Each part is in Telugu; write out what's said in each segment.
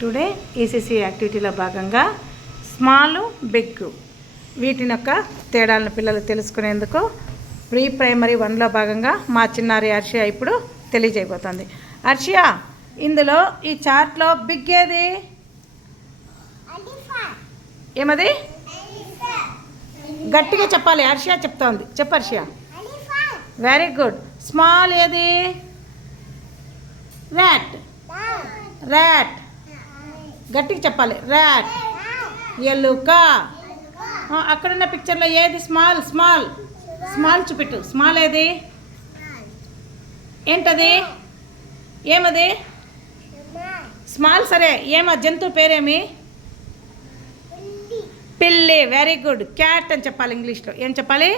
టుడే ఈసీసీ యాక్టివిటీలో భాగంగా స్మాల్ బిగ్ వీటిని యొక్క తేడాలను పిల్లలు తెలుసుకునేందుకు ప్రీ ప్రైమరీ 1లో భాగంగా మా చిన్నారి అర్షియా ఇప్పుడు తెలియజేయబోతుంది. అర్షియా, ఇందులో ఈ చార్ట్లో బిగ్ ఏది? ఏమది? గట్టిగా చెప్పాలి. అర్షియా చెప్తోంది. చెప్పు అర్షియా. Very good. స్మాల్ ఏది? ర్యాట్. ర్యాట్. గట్టిగా చెప్పాలి. ర్యాట్. ఎలుక. అక్కడున్న పిక్చర్లో ఏది స్మాల్? స్మాల్ స్మాల్ చూపెట్టు. స్మాల్ ఏది? ఏంటది? ఏమది? స్మాల్. సరే, ఏమా జంతువు పేరేమి? పిల్లి. Very good. క్యాట్ అని చెప్పాలి ఇంగ్లీష్లో. ఏం చెప్పాలి?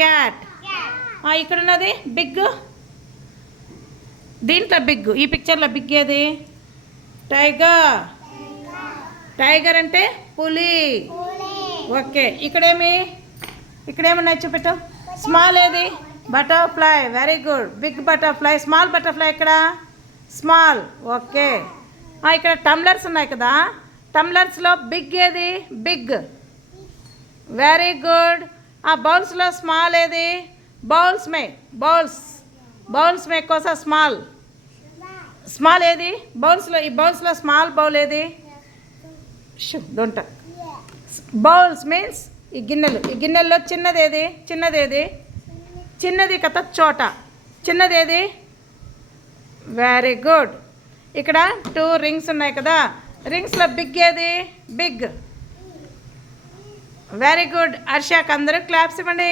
క్యాట్. ఇక్కడ ఉన్నది బిగ్. దీంట్లో బిగ్, ఈ పిక్చర్లో బిగ్ ఏది? టైగర్. టైగర్ అంటే పులి. ఓకే. ఇక్కడేమున్నాయి చూపెట్టు. స్మాల్ ఏది? Butterfly. Very good. Big butterfly. Small butterfly ఎక్కడ? స్మాల్. ఓకే. ఇక్కడ టమ్లర్స్ ఉన్నాయి కదా, టమ్లర్స్లో బిగ్ ఏది? బిగ్. Very good. బౌల్స్లో స్మాల్ ఏది? బౌల్స్ మే. బౌల్స్ మే కోసా స్మాల్. స్మాల్ ఏది? బౌల్స్లో. ఈ బౌల్స్లో స్మాల్ బౌల్ ఏది? డోంట్. బౌల్స్ మీన్స్ ఈ గిన్నెలు. ఈ గిన్నెల్లో చిన్నదేది? చిన్నది కథ చోట. చిన్నదేది? Very good. ఇక్కడ 2 రింగ్స్ ఉన్నాయి కదా, రింగ్స్లో బిగ్ ఏది? బిగ్. Very good. అర్షాకి అందరూ క్లాప్స్ ఇవ్వండి.